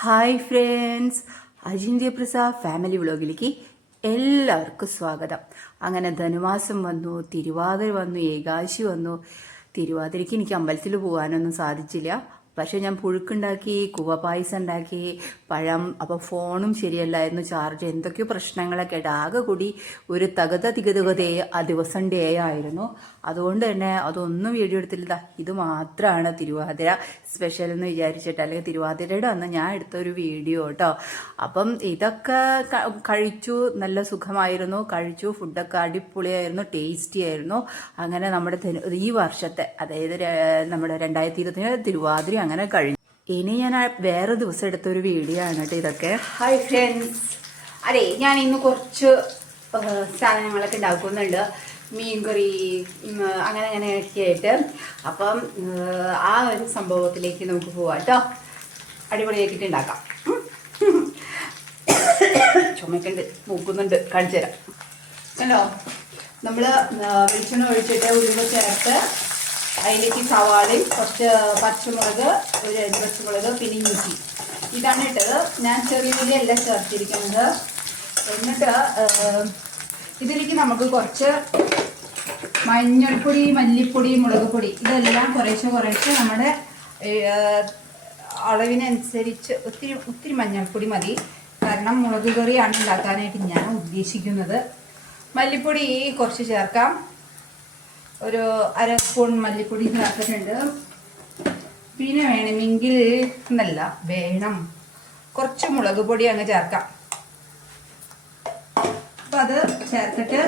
Hi friends, അജിന്ത്യ Prasad family വ്ളോഗിലേക്ക് എല്ലാവർക്കും സ്വാഗതം. അങ്ങനെ ധനുമാസം വന്നു, തിരുവാതിര വന്നു, ഏകാദശി വന്നു. തിരുവാതിരയ്ക്ക് എനിക്ക് അമ്പലത്തിൽ പോകാനൊന്നും സാധിച്ചില്ല. പക്ഷെ ഞാൻ പുഴുക്കുണ്ടാക്കി, കുവ പായസം ഉണ്ടാക്കി, പഴം. അപ്പോൾ ഫോണും ശരിയല്ലായിരുന്നു, ചാർജ്, എന്തൊക്കെയോ പ്രശ്നങ്ങളൊക്കെ ആയിട്ട് ആകെ കൂടി ഒരു തികതേ ആ ദിവസം ഡേ ആയിരുന്നു. അതുകൊണ്ട് തന്നെ അതൊന്നും വീഡിയോ എടുത്തില്ല. ഇത് മാത്രമാണ് തിരുവാതിര സ്പെഷ്യൽ എന്ന് വിചാരിച്ചിട്ട്, അല്ലെങ്കിൽ തിരുവാതിരയുടെ അന്ന് ഞാൻ എടുത്തൊരു വീഡിയോ കേട്ടോ. അപ്പം ഇതൊക്കെ കഴിച്ചു, നല്ല സുഖമായിരുന്നു, കഴിച്ചു. ഫുഡൊക്കെ അടിപൊളിയായിരുന്നു, ടേസ്റ്റി ആയിരുന്നു. അങ്ങനെ നമ്മുടെ ഈ വർഷത്തെ, അതായത് നമ്മുടെ 2020 തിരുവാതിര അങ്ങനെ കഴിഞ്ഞു. ഇനി ഞാൻ വേറെ ദിവസം എടുത്തൊരു വീഡിയോ ആണ് കേട്ടോ ഇതൊക്കെ. ഹായ് ഫ്രണ്ട്സ്, അതെ ഞാൻ ഇന്ന് കുറച്ച് സാധനങ്ങളൊക്കെ ഉണ്ടാക്കുന്നുണ്ട്, മീൻകറി അങ്ങനെ അങ്ങനെയൊക്കെ ആയിട്ട്. അപ്പം ആ ഒരു സംഭവത്തിലേക്ക് നമുക്ക് പോവാം കേട്ടോ. അടിപൊളിയാക്കിയിട്ട് ഉണ്ടാക്കാം. ചുമക്കുണ്ട്, മൂക്കുന്നുണ്ട്, കാണിച്ചു തരാം. കണ്ടോ, നമ്മൾ വെളിച്ചെണ്ണ ഒഴിച്ചിട്ട് ഉലുവ ചേർത്ത് അതിലേക്ക് സവാളയും കുറച്ച് പച്ചമുളക്, ഒരു 2 പച്ചമുളക്, പിന്നെ ഇഞ്ചി, ഇതാണ് ഇട്ടത്. ഞാൻ ചെറിയ ഉള്ളിയല്ല ചേർത്തിരിക്കുന്നത്. എന്നിട്ട് ഇതിലേക്ക് നമുക്ക് കുറച്ച് മഞ്ഞൾപ്പൊടി, മല്ലിപ്പൊടി, മുളക് പൊടി, ഇതെല്ലാം കുറേശ്ശെ നമ്മുടെ അളവിനനുസരിച്ച്. ഒത്തിരി മഞ്ഞൾപ്പൊടി മതി, കാരണം മുളക് കറിയാണ് ഉണ്ടാക്കാനായിട്ട് ഞാൻ ഉദ്ദേശിക്കുന്നത്. മല്ലിപ്പൊടി കുറച്ച് ചേർക്കാം, ഒരു 1/2 സ്പൂൺ മല്ലിപ്പൊടി ചേർത്തിട്ടുണ്ട്. പിന്നെ വേണമെങ്കിൽ വേണം കുറച്ച് മുളക് പൊടി അങ്ങ് ചേർക്കാം. അപ്പം അത് ചേർത്തിട്ട്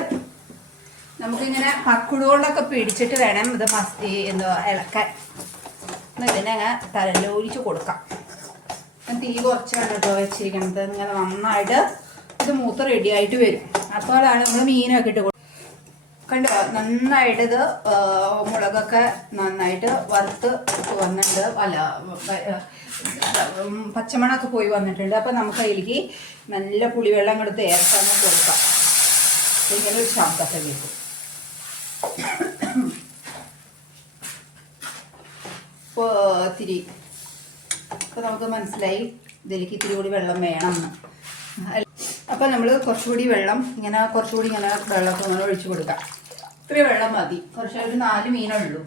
നമുക്കിങ്ങനെ പക്കുടുകൊണ്ടൊക്കെ പിടിച്ചിട്ട് വേണം ഇത് ഇളക്കാൻ. ഇതിനെ അങ്ങ് തലലോലിച്ച് കൊടുക്കാം. തീ കുറച്ചാണ് കേട്ടോ വെച്ചിരിക്കുന്നത്. ഇങ്ങനെ നന്നായിട്ട് ഇത് മൂത്ത് റെഡിയായിട്ട് വരും. അപ്പോഴാണ് നമ്മൾ മീനൊക്കെ ഇട്ട് കണ്ടോ, നന്നായിട്ട് ഇത് മുളകൊക്കെ നന്നായിട്ട് വറുത്ത് വന്നിട്ടുണ്ട്, പച്ചമണമൊക്കെ പോയി വന്നിട്ടുണ്ട്. അപ്പം നമുക്ക് അതിലേക്ക് നല്ല പുളിവെള്ളം കൂടെ തേർക്കാൻ കൊടുക്കാം. ഇങ്ങനെ ഒരു ശബ്ദമൊക്കെ കേൾക്കും. ഇപ്പോൾ ഇപ്പം നമുക്ക് മനസ്സിലായി ഇതിലേക്ക് ഇത്തിരി കൂടി വെള്ളം വേണം. അപ്പം നമ്മൾ കുറച്ചുകൂടി വെള്ളം കുറച്ചുകൂടി വെള്ളമൊക്കെ അങ്ങനെ ഒഴിച്ചു കൊടുക്കാം. ഇത്രയും വെള്ളം മതി. കുറച്ച് ഒരു 4 മീനുള്ളൂ.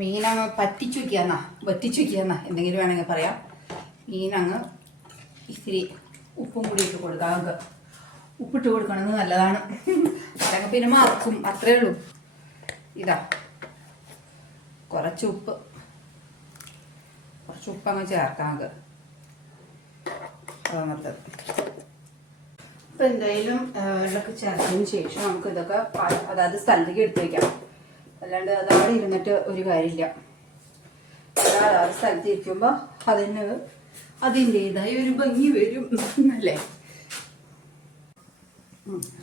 മീനങ്ങ് വറ്റിച്ചു വയ്ക്കാന്നാ എന്തെങ്കിലും വേണമെങ്കിൽ പറയാം. മീനങ്ങ് ഇത്തിരി ഉപ്പും കൂടി ഇട്ട് കൊടുക്കാം. നമുക്ക് ഉപ്പിട്ട് കൊടുക്കണമെന്ന് നല്ലതാണ്. അല്ലെങ്കിൽ പിന്നെ മറക്കും, അത്രേ ഉള്ളൂ. ഇതാ കുറച്ച് ഉപ്പങ്ങ് ചേർക്കാം. നമുക്ക് നിർത്തത്. അപ്പം എന്തായാലും വെള്ളമൊക്കെ ചേർത്തതിന് ശേഷം നമുക്ക് ഇതൊക്കെ അതായത് സ്ഥലത്തേക്ക് എടുത്ത് വയ്ക്കാം. അല്ലാണ്ട് അതവിടെ ഇരുന്നിട്ട് ഒരു കാര്യമില്ല. അതാത് സ്ഥലത്ത് ഇരിക്കുമ്പോൾ അതിൻ്റെതായ ഒരു ഭംഗി വരും അല്ലേ.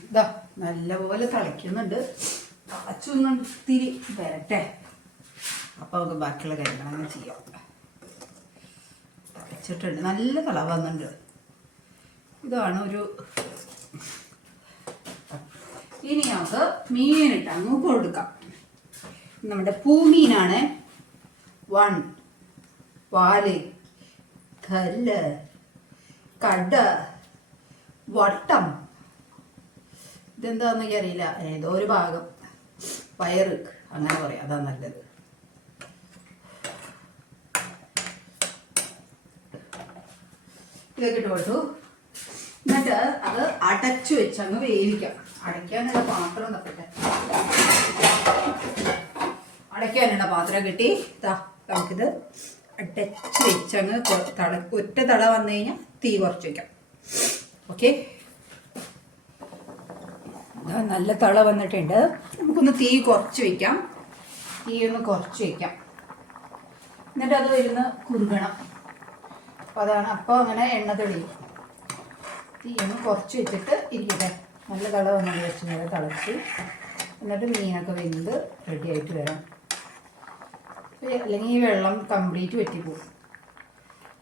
ഇതാ നല്ലപോലെ തിളയ്ക്കുന്നുണ്ട്. തിളച്ചൊന്നും ഇത്തിരി വരട്ടെ. അപ്പോൾ നമുക്ക് ബാക്കിയുള്ള കാര്യങ്ങളങ്ങനെ ചെയ്യാം. തിളച്ചിട്ടുണ്ട്, നല്ല തിള വന്നിട്ടുണ്ട്. ഇതാണ് ഒരു. ഇനി നമുക്ക് മീനിട്ട് അങ്ങ് കൊടുക്കാം. നമ്മുടെ പൂമീനാണ്. 1 വാല്, കല്ല്, കട, വട്ടം, ഇതെന്താന്ന് അറിയില്ല, ഏതോ ഒരു ഭാഗം, വയറ് അങ്ങനെ പറയാം, അതാ നല്ലത്. ഇതൊക്കെ ഇട്ട് കൊടുത്തു. എന്നിട്ട് അത് അടച്ചു വെച്ചങ്ങ് വേവിക്കാം. അടയ്ക്കാനുള്ള പാത്രം തപ്പട്ടെ. അടയ്ക്കാനുള്ള പാത്രം കിട്ടി. നമുക്കിത് അടച്ച് വെച്ചങ്ങ് ഒറ്റ തള വന്നു കഴിഞ്ഞാൽ തീ കുറച്ച് വയ്ക്കാം. ഓക്കെ, നല്ല തള വന്നിട്ടുണ്ട്. നമുക്കൊന്ന് തീ കുറച്ച് വയ്ക്കാം. ഒന്ന് കുറച്ച് വയ്ക്കാം. എന്നിട്ട് അത് വരുന്ന കുറുകണം. അപ്പോൾ അതാണ്. അപ്പോൾ അങ്ങനെ എണ്ണ തെളിയും. തീയൊന്ന് കുറച്ച് വെച്ചിട്ട് ഇരിക്കട്ടെ. നല്ല തള വന്നത് വെച്ച് തിളച്ച്, എന്നിട്ട് മീനൊക്കെ വെന്ത് റെഡി ആയിട്ട് വരാം. അല്ലെങ്കിൽ ഈ വെള്ളം കംപ്ലീറ്റ് വെട്ടിപ്പോകും.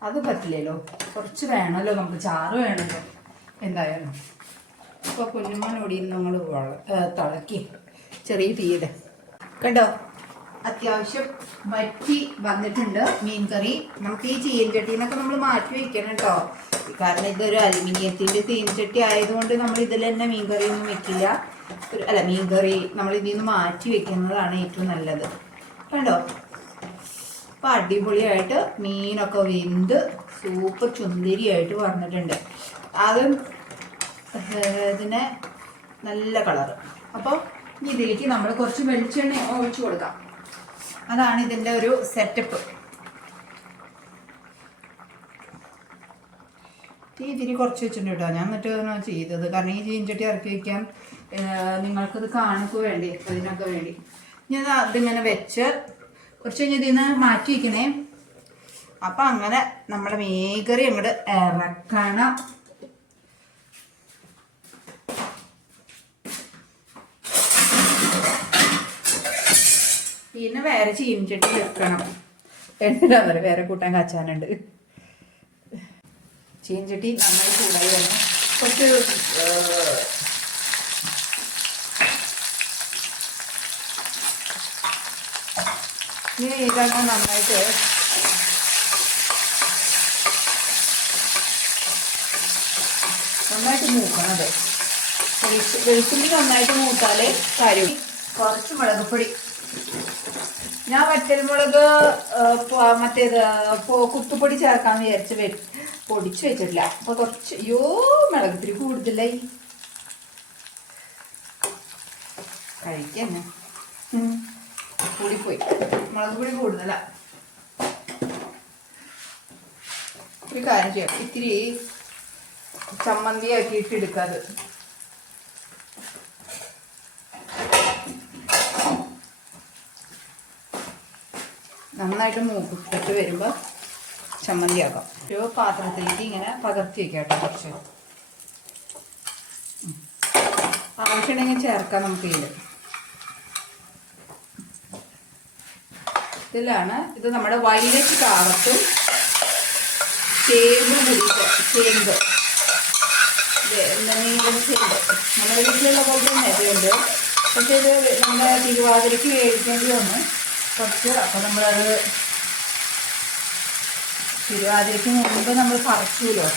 അത് പറ്റില്ലല്ലോ, കുറച്ച് വേണമല്ലോ, നമുക്ക് ചാറ് വേണമല്ലോ എന്തായാലും. അപ്പോൾ കുഞ്ഞുമ്മനോടി നമ്മൾ തിളക്കി ചെറിയ തീയുടെ കണ്ടോ, അത്യാവശ്യം വറ്റി വന്നിട്ടുണ്ട് മീൻ കറി. നമുക്ക് ഈ ചീനച്ചട്ടിന്നൊക്കെ നമ്മൾ മാറ്റി വെക്കണം കേട്ടോ, കാരണം ഇതൊരു അലുമിനിയത്തിൻ്റെ ചീനച്ചട്ടി ആയതുകൊണ്ട് നമ്മൾ ഇതിൽ തന്നെ മീൻ കറി ഒന്നും വെക്കില്ല. അല്ല, മീൻ കറി നമ്മൾ ഇതിൽ നിന്ന് മാറ്റി വെക്കുന്നതാണ് ഏറ്റവും നല്ലത്. കണ്ടോ, അപ്പം അടിപൊളിയായിട്ട് മീനൊക്കെ വെന്ത് സൂപ്പർ ചുന്തിരിയായിട്ട് വന്നിട്ടുണ്ട്. അതും ഇതിന് നല്ല കളറ്. അപ്പോൾ ഇതിലേക്ക് നമ്മൾ കുറച്ച് വെളിച്ചെണ്ണ ഒഴിച്ചു കൊടുക്കാം. അതാണ് ഇതിൻ്റെ ഒരു സെറ്റപ്പ്. ഇതിരി കുറച്ച് വെച്ചിട്ടുണ്ട് കേട്ടോ, ഞാൻ എന്നിട്ട് ചെയ്തത്. കാരണം ഈ ചീനച്ചട്ടി ഇറക്കി വയ്ക്കാൻ നിങ്ങൾക്കത് കാണിക്കു വേണ്ടി, അതിനൊക്കെ വേണ്ടി ഞാൻ അതിങ്ങനെ വെച്ച് കുറച്ച് കഴിഞ്ഞ് ഇതിൽ നിന്ന് മാറ്റി വയ്ക്കണേ. അപ്പം അങ്ങനെ നമ്മുടെ മീൻകറി അങ്ങോട്ട് ഇറക്കണം. പിന്നെ വേറെ ചീനച്ചട്ടി വെക്കണം. എന്താ പറയുക, വേറെ കൂട്ടാൻ കാച്ചാനുണ്ട്. ചീനച്ചട്ടി നന്നായി ചൂടായി വന്നു. കുറച്ച് ഇനി ഇതൊക്കെ നന്നായിട്ട് മൂക്കണത്. വെളുത്തുള്ളി നന്നായിട്ട് മൂത്താലേ കാര്യം. കുറച്ച് മുളകുപൊടി, ഞാൻ വറ്റൽമുളക് മറ്റേത് കുത്തുപൊടി ചേർക്കാമെന്ന് വിചാരിച്ച് പൊടിച്ച് വെച്ചിട്ടില്ല. അപ്പോൾ കുറച്ച് മുളകത്തിരി കൂടുതലായി കഴിക്കന്നെ. കൂടിപ്പോയി, മുളക് പൊടി കൂടുതലാ. ഒരു കാര്യം ചെയ്യാം, ഇത്തിരി ചമ്മന്തി ആക്കിയിട്ട് എടുക്കാതെ. നന്നായിട്ട് മൂപ്പിട്ട് വരുമ്പോൾ ചമ്മന്തി ആക്കാം. ഒരു പാത്രത്തിലേക്ക് ഇങ്ങനെ പകർത്തി വയ്ക്കാം കേട്ടോ. കുറച്ച് ആവശ്യമുണ്ടെങ്കിൽ ചേർക്കാം നമുക്ക്. ഇതിലാണ് ഇത് നമ്മുടെ വയലറ്റ് കാവത്തും ചേമ്പ് കൂടിയിട്ട്, ചേമ്പ് ചേമ്പ് നമ്മുടെ വീട്ടിലുള്ള പോലെ തന്നെ അരിയുണ്ട്. പക്ഷേ ഇത് നമ്മുടെ തിരുവാതിരയ്ക്ക് വേവിക്കേണ്ടി വന്നു കുറച്ച്. അപ്പോൾ നമ്മളത് തിരുവാതിരയ്ക്ക് മുമ്പ് നമ്മൾ പറിക്കൂലോ.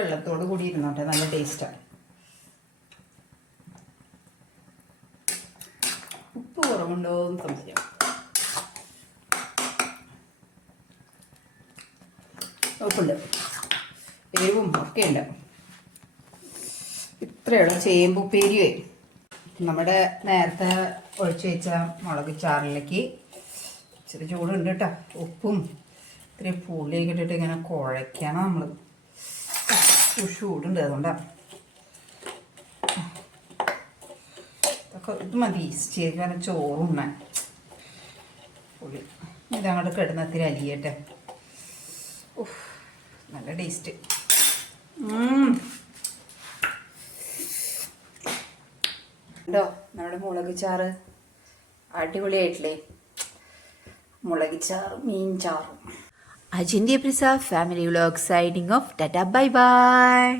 വെള്ളത്തോട് കൂടി ഇരുന്നോട്ടെ, നല്ല ടേസ്റ്റാണ്. ഉപ്പ് കുറവുണ്ടോ എന്ന് സംശയം. ഉപ്പുണ്ട്, എരിവും ഒക്കെ ഉണ്ട്. ഇത്രയുള്ള ചേമ്പുപ്പേരിയേ നമ്മുടെ നേരത്തെ ഒഴിച്ചു വെച്ച മുളക് ചാറിലേക്ക് ഇച്ചിരി ചൂടുണ്ട് കേട്ടോ. ഉപ്പും ഇത്തിരി പുളിയൊക്കെ ഇട്ടിട്ട് ഇങ്ങനെ കുഴയ്ക്കണം നമ്മൾ. ചൂടുണ്ട്, അതുകൊണ്ടാണ്. ഇതൊക്കെ ഇത് മതി ചേക്കാൻ ചോറുണ്ണാൻ. പുളി ഇതങ്ങോട്ട് കിടന്ന് ഇത്തിരി അലിയട്ടെ. നല്ല ടേസ്റ്റ്. ഉണ്ടോ നമ്മുടെ മുളക് ചാറ് അടിപൊളിയായിട്ടില്ലേ? മുളക് ചാറ്, മീൻ ചാറും. അജിൻ്റെ Prisa family vlog signing off. Tata, bye by.